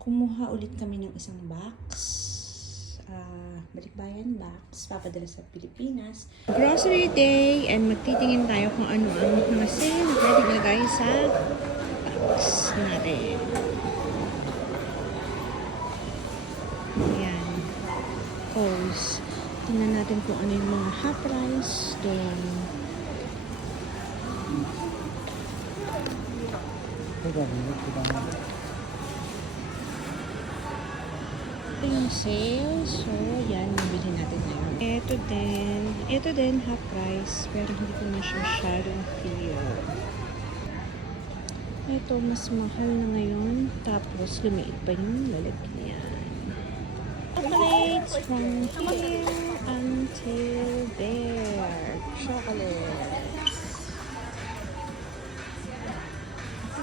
Kumuha ulit kami ng isang box. Balikbayan box. Papadala sa Pilipinas. Grocery day and magtitingin tayo kung ano ang mga sale na pwede ilagay sa box natin. Ayan. Pose. Tingnan natin kung ano yung mga half price doon. Yung sale, so yan, nabili natin ngayon. Ito din half price, pero hindi ko na siya masyadong feel. Ito, mas mahal na ngayon, tapos lumiit pa yung lalagyan. Chocolates from here until there. Chocolates.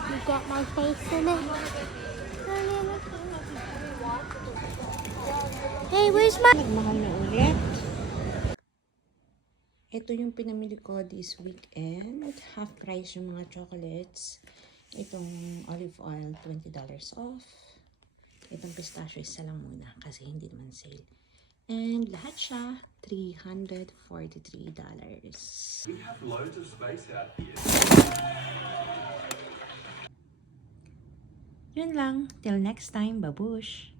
You got my face in it. Hey, where's my... Mahal na ulit. Ito yung pinamili ko this weekend. Half price yung mga chocolates. Itong olive oil, $20 off. Itong pistachio, isa lang muna kasi hindi naman sale. And lahat siya, $343. We have loads of space out here. Yun lang. Till next time, babush!